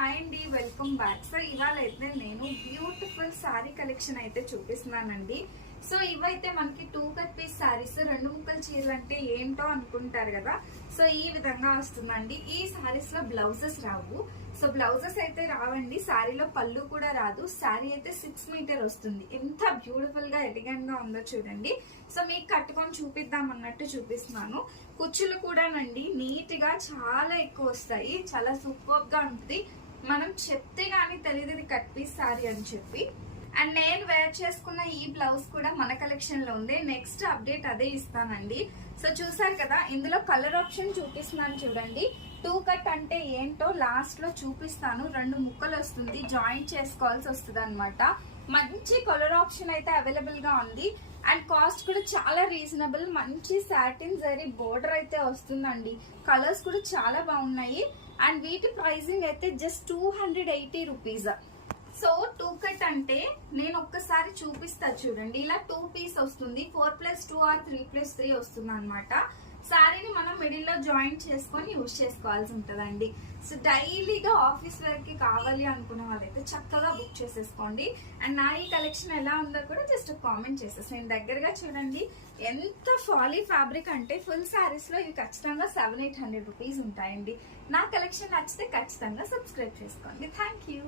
Hi అండి, welcome back. So ఇవాళ అయితే నేను బ్యూటిఫుల్ శారీ కలెక్షన్ అయితే చూపిస్తున్నానండి. సో ఇవైతే మనకి 2 కట్ పీస్ శారీస్, 2 ముక్కల చీరలు అంటే ఏంటో అనుకుంటారు కదా. సో ఈ విధంగా వస్తుందండి. ఈ శారీస్ లో బ్లౌజెస్ రావు. సో బ్లౌజెస్ అయితే రావండి. శారీలో పళ్ళు కూడా రాదు. శారీ అయితే 6 మీటర్ వస్తుంది. ఎంత బ్యూటిఫుల్ గా ఎలిగెంట్ గా ఉందో చూడండి. సో మీకు కట్టుకొని చూపిద్దాం అన్నట్టు చూపిస్తున్నాను. కుచ్చులు కూడానండి నీట్ గా చాలా ఎక్కువ వస్తాయి. చాలా సూపర్ గా ఉంటుంది. మనం చెప్తే గానీ తెలియదు ఇది కట్ పీస్ శారీ అని చెప్పి. అండ్ నేను వేర్ చేసుకున్న ఈ బ్లౌజ్ కూడా మన కలెక్షన్ లో ఉంది. నెక్స్ట్ అప్డేట్ అదే ఇస్తానండి. సో చూసారు కదా, ఇందులో కలర్ ఆప్షన్ చూపిస్తున్నాను చూడండి. 2 కట్ అంటే ఏంటో లాస్ట్ లో చూపిస్తాను. 2 ముక్కలు వస్తుంది, జాయింట్ చేసుకోవాల్సి వస్తుంది అనమాట. మంచి కలర్ ఆప్షన్ అయితే అవైలబుల్ గా ఉంది. అండ్ కాస్ట్ కూడా చాలా రీజనబుల్. మంచి సాటిన్ జరీ బోర్డర్ అయితే వస్తుందండి. కలర్స్ కూడా చాలా బాగున్నాయి. అండ్ వీటి ప్రైసింగ్ అయితే జస్ట్ 280 రూపీస్. సో 2 కట్ అంటే నేను ఒక్కసారి చూపిస్తా చూడండి. ఇలా 2 పీస్ వస్తుంది. 4+2 ఆర్ 3+3 వస్తుంది అనమాట. శారీని మనం మిడిల్ లో జాయింట్ చేసుకొని యూజ్ చేసుకోవాల్సి ఉంటదండి. సో డైలీగా ఆఫీస్ వేర్ కి కావాలి అనుకున్న వాళ్ళైతే చక్కగా బుక్ చేసేసుకోండి. అండ్ నా ఈ కలెక్షన్ ఎలా ఉందో కూడా జస్ట్ కామెంట్ చేసేసి నేను దగ్గరగా చూడండి. ఎంత ఫాలీ ఫ్యాబ్రిక్ అంటే ఫుల్ శారీస్ లో ఇవి ఖచ్చితంగా 700-800 రూపీస్ ఉంటాయండి. నా కలెక్షన్ నచ్చితే ఖచ్చితంగా సబ్స్క్రైబ్ చేసుకోండి. Thank you.